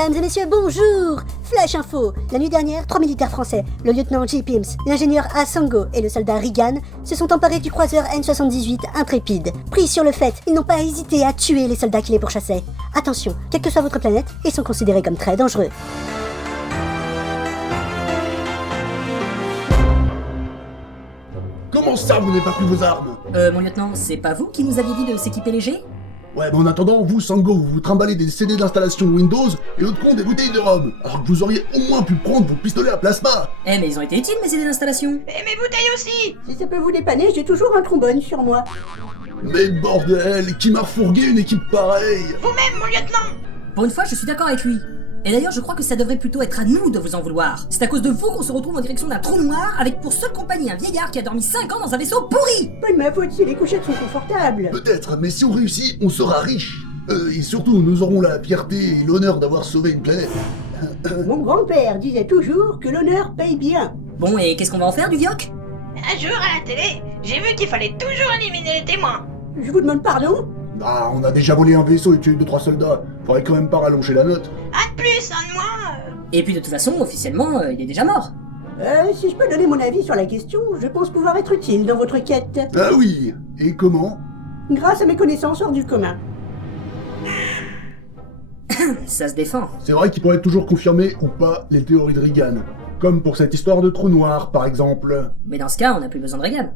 Mesdames et messieurs, bonjour! Flash Info. La nuit dernière, 3 militaires français, le lieutenant J. Pimms, l'ingénieur A. Sango et le soldat Regan, se sont emparés du croiseur N-78 Intrépide. Pris sur le fait, ils n'ont pas hésité à tuer les soldats qui les pourchassaient. Attention, quelle que soit votre planète, ils sont considérés comme très dangereux. Comment ça, vous n'avez pas pris vos armes? Mon lieutenant, c'est pas vous qui nous aviez dit de s'équiper léger? Ouais, mais en attendant, vous, Sango, vous vous trimballez des CD d'installation Windows et l'autre con des bouteilles de rhum, alors que vous auriez au moins pu prendre vos pistolets à plasma. Eh mais ils ont été utiles mes idées d'installation. Et mes bouteilles aussi. Si ça peut vous dépanner, j'ai toujours un trombone sur moi. Mais bordel, qui m'a refourgué une équipe pareille? Vous-même, mon lieutenant. Pour une fois, je suis d'accord avec lui. Et d'ailleurs, je crois que ça devrait plutôt être à nous de vous en vouloir. C'est à cause de vous qu'on se retrouve en direction d'un trou noir avec pour seule compagnie un vieillard qui a dormi 5 ans dans un vaisseau pourri. Pas de ma faute si les couchettes sont confortables. Peut-être, mais si on réussit, on sera riche. Et surtout, nous aurons la fierté et l'honneur d'avoir sauvé une planète. Mon grand-père disait toujours que l'honneur paye bien. Bon, et qu'est-ce qu'on va en faire du vioc? Un jour à la télé, j'ai vu qu'il fallait toujours éliminer les témoins. Je vous demande pardon? Ah, on a déjà volé un vaisseau et tué 2-3 soldats. Faudrait quand même pas rallonger la note. Un de plus, un de moins. Et puis de toute façon, officiellement, il est déjà mort. Si je peux donner mon avis sur la question, je pense pouvoir être utile dans votre quête. Ah oui, et comment? Grâce à mes connaissances hors du commun. Ça se défend. C'est vrai qu'il pourrait toujours confirmer ou pas les théories de Regan. Comme pour cette histoire de trou noir, par exemple. Mais dans ce cas, on n'a plus besoin de Regan.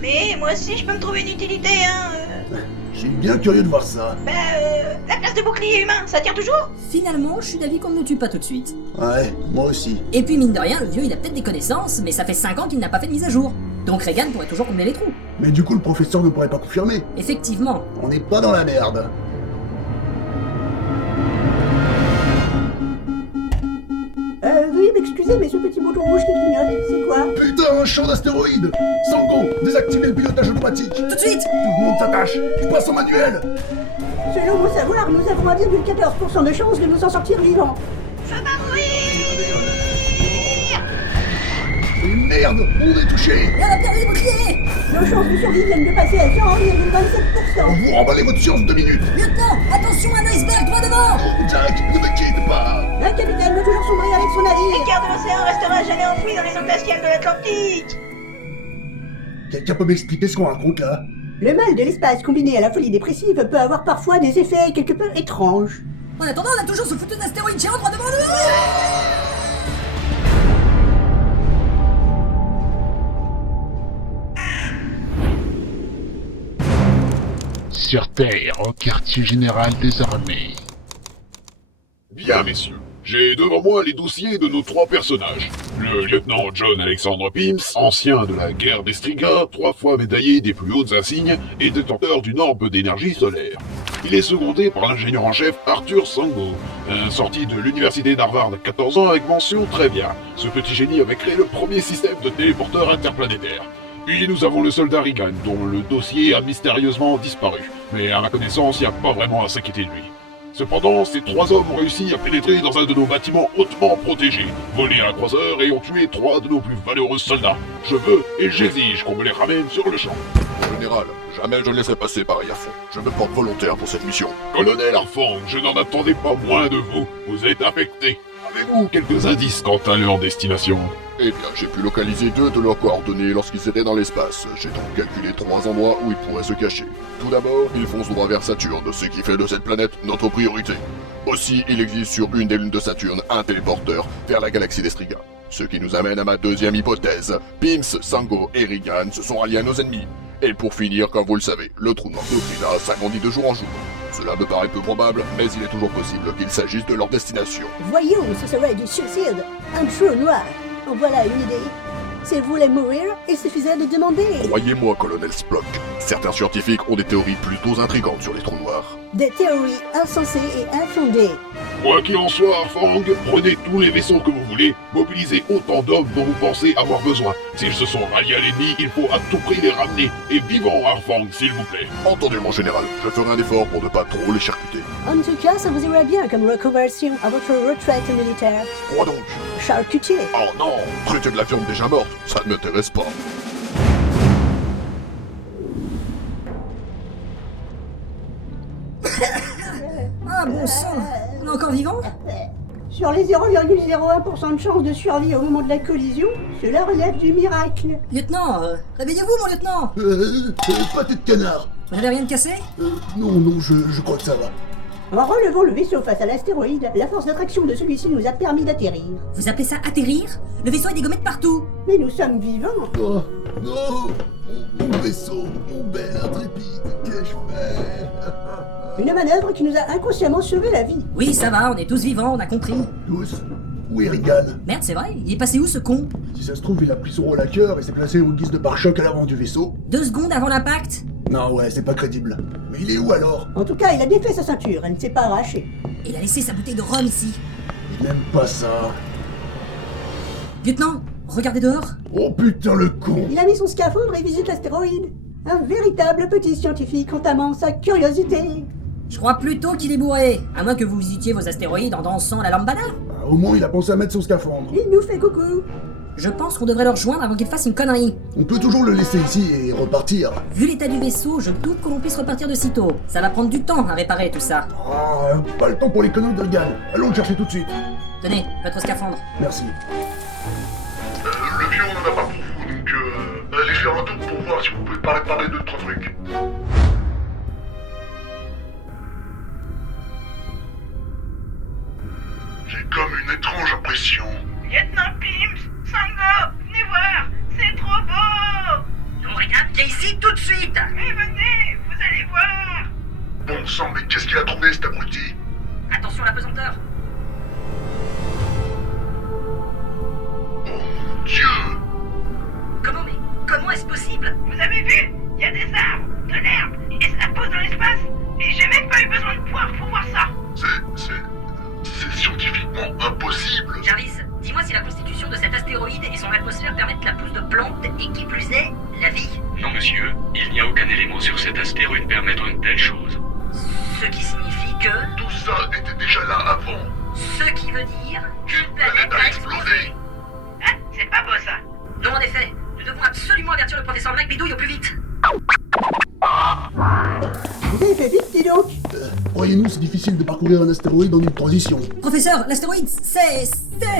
Mais moi aussi je peux me trouver une utilité, hein. Je suis bien curieux de voir ça. La classe de bouclier humain, ça tient toujours? Finalement, je suis d'avis qu'on ne le tue pas tout de suite. Ouais, moi aussi. Et puis mine de rien, le vieux il a peut-être des connaissances, mais ça fait 5 ans qu'il n'a pas fait de mise à jour. Donc Regan pourrait toujours combler les trous. Mais du coup, le professeur ne pourrait pas confirmer. Effectivement. On n'est pas dans la merde. Veuillez m'excuser, mais ce petit bouton rouge qui clignote, c'est quoi? Putain, un champ d'astéroïdes! Sango, désactivez le pilotage automatique! Tout de suite! Tout le monde s'attache! Je passe au manuel! Selon mon savoir, nous avons 1,14% de chance de nous en sortir vivants. Feu pas mourir. Et merde, on est touché! Et on a perdu les boucliers! Nos chances de survie viennent de passer à 100,27%. Vous remballez votre science 2 minutes! Lieutenant, attention, un iceberg droit devant! Jack, ne me quitte pas! Un capitaine veut toujours sombrer avec son navire. L'écart de l'océan restera à jamais enfoui dans les eaux glaciales de l'Atlantique. Quelqu'un peut m'expliquer ce qu'on raconte là? Le mal de l'espace combiné à la folie dépressive peut avoir parfois des effets quelque peu étranges. En attendant, on a toujours ce foutu d'astéroïde géant droit devant nous! Sur Terre, au quartier général des armées. Bien, messieurs, j'ai devant moi les dossiers de nos 3 personnages. Le lieutenant John Alexander Pimms, ancien de la guerre des Strigas, 3 fois médaillé des plus hautes insignes et détenteur d'une orbe d'énergie solaire. Il est secondé par l'ingénieur en chef Arthur Sango, un sorti de l'université d'Harvard à 14 ans avec mention très bien. Ce petit génie avait créé le premier système de téléporteur interplanétaire. Puis nous avons le soldat Regan, dont le dossier a mystérieusement disparu. Mais à ma connaissance, il n'y a pas vraiment à s'inquiéter de lui. Cependant, ces 3 hommes ont réussi à pénétrer dans un de nos bâtiments hautement protégés, volé un croiseur et ont tué 3 de nos plus valeureux soldats. Je veux et j'exige qu'on me les ramène sur le champ. Général, jamais je ne laisserai passer pareil affront. Je me porte volontaire pour cette mission. Colonel Arfang, je n'en attendais pas moins de vous. Vous êtes affecté. Avez-vous quelques indices quant à leur destination? Eh bien, j'ai pu localiser 2 de leurs coordonnées lorsqu'ils étaient dans l'espace. J'ai donc calculé 3 endroits où ils pourraient se cacher. Tout d'abord, ils foncent droit vers Saturne, ce qui fait de cette planète notre priorité. Aussi, il existe sur une des lunes de Saturne un téléporteur vers la galaxie des Strigas. Ce qui nous amène à ma deuxième hypothèse. Pimms, Sango et Regan se sont ralliés à nos ennemis. Et pour finir, comme vous le savez, le trou noir d'Octrina s'agrandit de jour en jour. Cela me paraît peu probable, mais il est toujours possible qu'il s'agisse de leur destination. Voyons, ce serait du suicide. Un trou noir. En voilà une idée. Si vous voulez mourir, il suffisait de demander. Croyez-moi, colonel Spock, certains scientifiques ont des théories plutôt intrigantes sur les trous noirs. Des théories insensées et infondées. Quoi qu'il en soit, Arfang, prenez tous les vaisseaux que vous voulez, mobilisez autant d'hommes dont vous pensez avoir besoin. S'ils se sont ralliés à l'ennemi, il faut à tout prix les ramener. Et vivants, Arfang, s'il vous plaît. Entendu, mon général, je ferai un effort pour ne pas trop les charcuter. En tout cas, ça vous irait bien comme reconversion à votre retraite militaire. Quoi donc? Charcutier. Oh non, traiter de la viande déjà morte, ça ne m'intéresse pas. Ah bon sang, on est encore vivant? Sur les 0,01% de chance de survie au moment de la collision, cela relève du miracle. Lieutenant, réveillez-vous mon lieutenant! Pas tête de canard. Vous avez rien de cassé? Non, je crois que ça va. En relevant le vaisseau face à l'astéroïde, la force d'attraction de celui-ci nous a permis d'atterrir. Vous appelez ça atterrir? Le vaisseau est dégommé de partout! Mais nous sommes vivants. Oh, non, mon vaisseau, mon bel intrépide, qu'ai-je fait? Une manœuvre qui nous a inconsciemment sauvé la vie. Oui, ça va, on est tous vivants, on a compris. Tous? Où est Regan? Merde, c'est vrai, il est passé où ce con? Si ça se trouve, il a pris son rôle à cœur et s'est placé en guise de pare-choc à l'avant du vaisseau. 2 secondes avant l'impact? Non, ouais, c'est pas crédible. Mais il est où alors? En tout cas, il a défait sa ceinture, elle ne s'est pas arrachée. Il a laissé sa bouteille de rhum ici. Il n'aime pas ça. Lieutenant, regardez dehors. Oh putain le con! Il a mis son scaphandre et visite l'astéroïde. Un véritable petit scientifique entamant sa curiosité. Je crois plutôt qu'il est bourré, à moins que vous visitiez vos astéroïdes en dansant la lambada. Ah, au moins, il a pensé à mettre son scaphandre. Il nous fait coucou. Je pense qu'on devrait le rejoindre avant qu'il fasse une connerie. On peut toujours le laisser ici et repartir. Vu l'état du vaisseau, je doute que l'on puisse repartir de sitôt. Ça va prendre du temps à réparer tout ça. Ah, pas le temps pour les conneries de Regan. Allons le chercher tout de suite. Tenez, votre scaphandre. Merci. Le vieux, on en a pas pour vous, donc allez faire un tour pour voir si vous pouvez pas réparer 2-3 trucs. J'ai comme une étrange impression. Lieutenant Pims, Sango, venez voir, c'est trop beau. Non, Regan, viens ici tout de suite. Mais venez, vous allez voir. Bon sang, mais qu'est-ce qu'il a trouvé cet abruti? Attention à la pesanteur. Oh mon Dieu! Comment est-ce possible? Vous avez vu? Il y a des arbres, de l'herbe, et ça pousse dans l'espace. Et j'ai même pas eu besoin de poire pour voir ça. C'est scientifiquement impossible. Jarvis, dis-moi si la constitution de cet astéroïde et son atmosphère permettent la pousse de plantes et qui plus est, la vie. Non monsieur, il n'y a aucun élément sur cet astéroïde permettant une telle chose. Ce qui signifie que... Tout ça était déjà là avant. Ce qui veut dire... Qu'une planète a explosé. Ah, c'est pas beau ça. Non, en effet, nous devons absolument avertir le professeur Mike Bidouille au plus vite. Vous avez fait vite, dis donc. Croyez-nous, c'est difficile de parcourir un astéroïde en une transition. Professeur, l'astéroïde, c'est...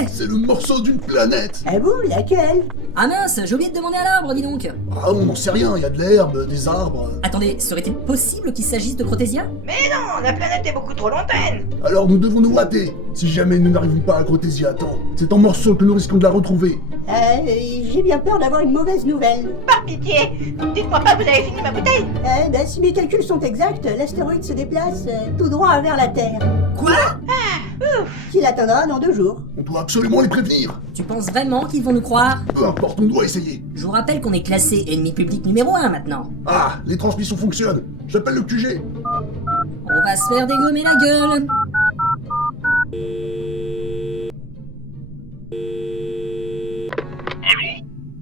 C'est le morceau d'une planète. Ah bon, laquelle? Ah mince, j'ai oublié de demander à l'arbre, dis donc. Ah, on n'en sait rien, il y a de l'herbe, des arbres. Attendez, serait-il possible qu'il s'agisse de Crotésia? Mais non, la planète est beaucoup trop lointaine. Alors nous devons nous hâter. Si jamais nous n'arrivons pas à Crotésia à temps, c'est en morceaux que nous risquons de la retrouver. J'ai bien peur d'avoir une mauvaise nouvelle. Par pitié, dites-moi pas que vous avez fini ma bouteille. Si mes calculs sont exacts, l'astéroïde se déplace tout droit vers la Terre. Quoi? Qu'il atteindra dans 2 jours. On doit absolument les prévenir. Tu penses vraiment qu'ils vont nous croire? Peu importe, on doit essayer. Je vous rappelle qu'on est classé ennemi public numéro 1 maintenant. Ah, les transmissions fonctionnent. J'appelle le QG. On va se faire dégommer la gueule. Allô?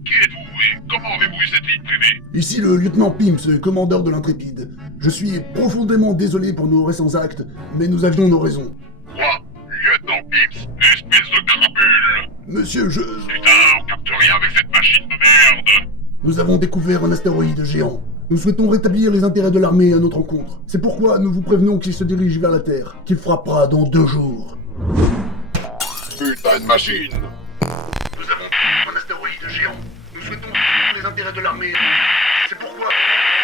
Qui êtes-vous et comment avez-vous eu cette ligne privée? Ici le lieutenant Pims, commandeur de l'Intrépide. Je suis profondément désolé pour nos récents actes, mais nous avions nos raisons. Quoi? Lieutenant Pims, espèce de crapule! Monsieur, Putain, on capte rien avec cette machine de merde! Nous avons découvert un astéroïde géant. Nous souhaitons rétablir les intérêts de l'armée à notre encontre. C'est pourquoi nous vous prévenons qu'il se dirige vers la Terre, qu'il frappera dans 2 jours. Putain de machine! Nous avons un astéroïde géant. Nous souhaitons les intérêts de l'armée. C'est pourquoi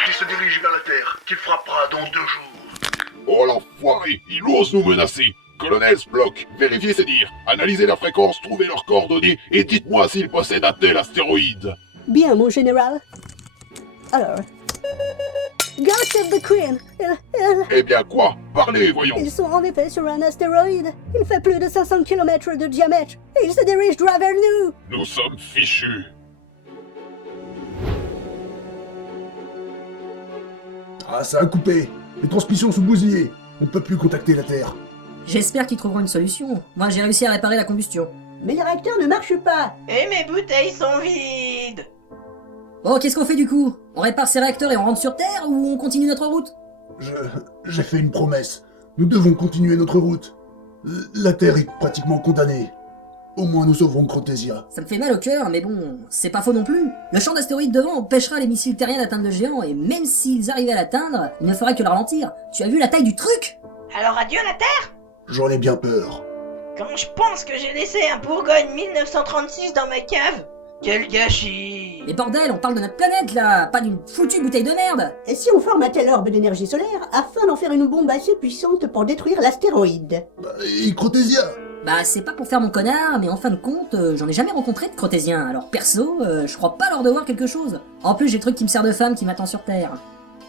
il se dirige vers la Terre, qu'il frappera dans 2 jours. Oh l'enfoiré! Il ose nous menacer! Colonel Spock, vérifiez ses dires, analysez la fréquence, trouvez leurs coordonnées et dites-moi s'ils possèdent un tel astéroïde! Bien, mon général. Alors... God save the Queen! Eh bien quoi? Parlez, voyons! Ils sont en effet sur un astéroïde. Il fait plus de 500 km de diamètre et il se dirige droit vers nous. Nous sommes fichus! Ah, ça a coupé. Les transmissions sont bousillées. On ne peut plus contacter la Terre. J'espère qu'ils trouveront une solution. Moi, j'ai réussi à réparer la combustion. Mais les réacteurs ne marchent pas. Et mes bouteilles sont vides. Bon, qu'est-ce qu'on fait du coup? On répare ces réacteurs et on rentre sur Terre ou on continue notre route? J'ai fait une promesse. Nous devons continuer notre route. La Terre est pratiquement condamnée. Au moins nous sauverons Crotésia. Ça me fait mal au cœur, mais bon, c'est pas faux non plus. Le champ d'astéroïdes devant empêchera les missiles terriens d'atteindre le géant, et même s'ils arrivaient à l'atteindre, il ne ferait que le ralentir. Tu as vu la taille du truc? Alors adieu la Terre? J'en ai bien peur. Quand je pense que j'ai laissé un Bourgogne 1936 dans ma cave, quel gâchis! Mais bordel, on parle de notre planète là, pas d'une foutue bouteille de merde. Et si on forme un tel orbe d'énergie solaire afin d'en faire une bombe assez puissante pour détruire l'astéroïde? Et Crotésia? Bah c'est pas pour faire mon connard, mais en fin de compte, j'en ai jamais rencontré de Crotésiens, alors perso, je crois pas leur devoir quelque chose. En plus j'ai le truc qui me sert de femme qui m'attend sur Terre.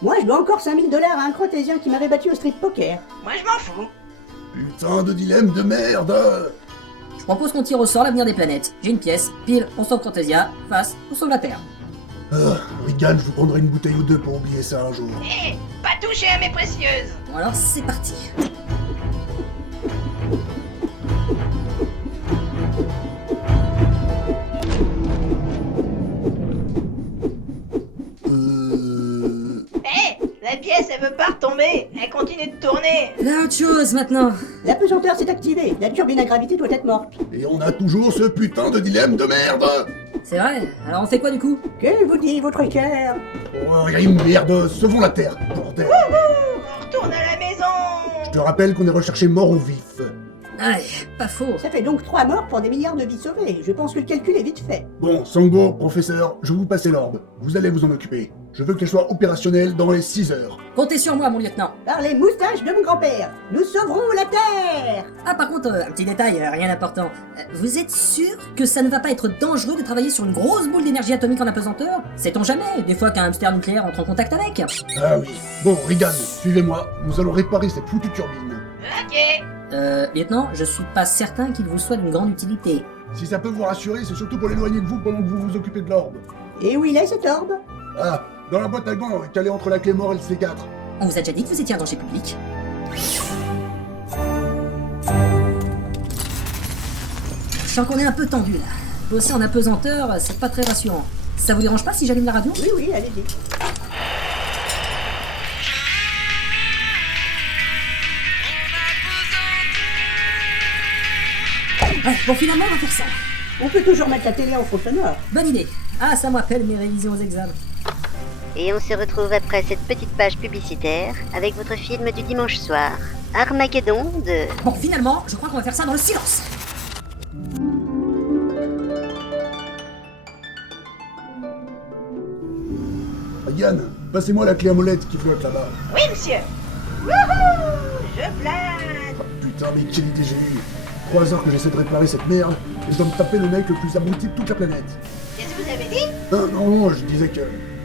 Moi, je dois encore 5000 $ à un Crotésien qui m'avait battu au strip poker. Moi je m'en fous. Putain de dilemme de merde! Je propose qu'on tire au sort l'avenir des planètes. J'ai une pièce, pile, on sauve Crotésia, face, on sauve la Terre. Regan, je vous prendrai une bouteille ou deux pour oublier ça un jour. Hé, pas toucher à mes précieuses! Bon alors c'est parti. Hé, la pièce elle veut pas retomber, elle continue de tourner. Là autre chose maintenant. La pesanteur s'est activée, la turbine à gravité doit être morte. Et on a toujours ce putain de dilemme de merde! C'est vrai, alors on fait quoi du coup? Que vous dit votre cœur? Oh, merde, sauvons la Terre, bordel! On retourne à la maison. Je te rappelle qu'on est recherché mort ou vif. Aïe, pas faux. Ça fait donc 3 morts pour des milliards de vies sauvées. Je pense que le calcul est vite fait. Bon, Sango, professeur, je vais vous passer l'orbe. Vous allez vous en occuper. Je veux qu'elle soit opérationnelle dans les 6 heures. Comptez sur moi mon lieutenant. Par les moustaches de mon grand-père, nous sauverons la Terre! Ah par contre, un petit détail, rien d'important. Vous êtes sûr que ça ne va pas être dangereux de travailler sur une grosse boule d'énergie atomique en apesanteur? Sait-on jamais, des fois qu'un hamster nucléaire entre en contact avec? Ah oui. Bon, Regan, suivez-moi. Nous allons réparer cette foutue turbine. Ok. Lieutenant, je suis pas certain qu'il vous soit d'une grande utilité. Si ça peut vous rassurer, c'est surtout pour l'éloigner de vous pendant que vous vous occupez de l'orbe. Et où il est cet orbe? Ah, dans la boîte à gants, calée entre la clé mort et le C4. On vous a déjà dit que vous étiez un danger public? Je sens qu'on est un peu tendu là. Bosser en apesanteur, c'est pas très rassurant. Ça vous dérange pas si j'allume la radio? Oui, oui, allez-y. Ouais, bon finalement on va faire ça. On peut toujours mettre la télé en fond sonore. Bonne idée. Ah, ça me rappelle mes révisions aux examens. Et on se retrouve après cette petite page publicitaire avec votre film du dimanche soir, Armageddon de... Bon, finalement, je crois qu'on va faire ça dans le silence. Regan, passez-moi la clé à molette qui flotte là-bas. Oui monsieur. Wouhou, je plane. Putain, mais quelle idée j'ai eue. 3 heures que j'essaie de réparer cette merde, et je dois me taper le mec le plus abruti de toute la planète. Qu'est-ce que vous avez dit? Non, je disais que...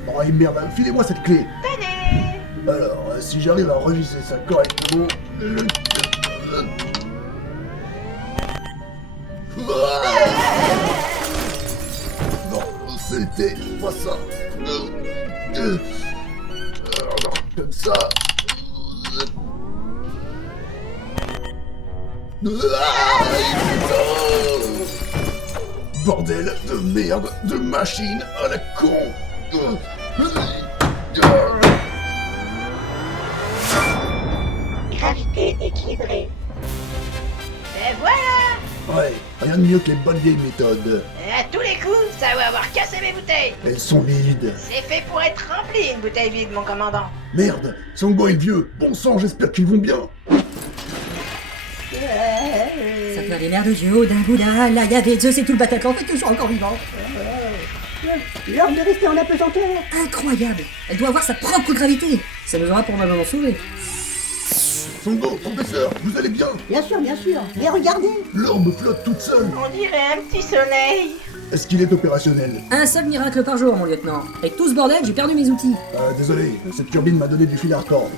Oh, merde, filez-moi cette clé. Tenez. Alors, si j'arrive à revisser ça correctement... Non, c'était pas ça. Alors, comme ça... Bordel de merde de machine à la con. Gravité équilibrée. Ben voilà. Ouais, rien de mieux que les bonnes vieilles méthodes. À tous les coups, ça va avoir cassé mes bouteilles. Elles sont vides. C'est fait pour être rempli, une bouteille vide, mon commandant. Merde, Sango est vieux. Bon sang, j'espère qu'ils vont bien. Ça peut aller l'air de Dieu, Odin, Bouddha, là y avait Zeus et tout le Bataclan, fait que je suis encore vivant. L'orbe de rester en apesanteur. Incroyable. Elle doit avoir sa propre gravité. Ça nous aura probablement sauvés. Sango, professeur, vous allez bien? Bien sûr, bien sûr. Mais regardez. L'orbe flotte toute seule. On dirait un petit soleil. Est-ce qu'il est opérationnel? Un seul miracle par jour, mon lieutenant. Avec tout ce bordel, j'ai perdu mes outils. Désolé, cette turbine m'a donné du fil à retordre.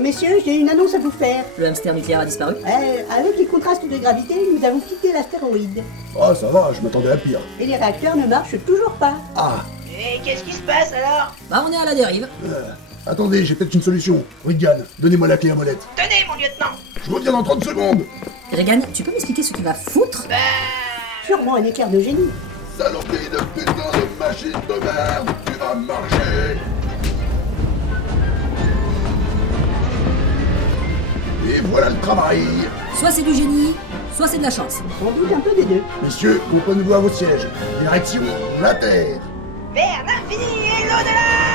Messieurs, j'ai une annonce à vous faire. Le hamster nucléaire a disparu. Avec les contrastes de gravité, nous avons quitté l'astéroïde. Ah, ça va, je m'attendais à pire. Et les réacteurs ne marchent toujours pas. Ah, Et qu'est-ce qui se passe alors? Bah on est à la dérive. attendez, j'ai peut-être une solution. Regan, donnez-moi la clé à molette. Tenez, mon lieutenant. Je reviens dans 30 secondes. Regan, tu peux m'expliquer ce qu'il va foutre? Bah... Sûrement un éclair de génie. Saloperie de putain de machine de merde, tu vas marcher. Et voilà le travail. Soit c'est du génie, soit c'est de la chance. On doute un peu des deux. Messieurs, comprenez-vous à vos sièges. Direction la Terre. Vers l'infini et l'au-delà.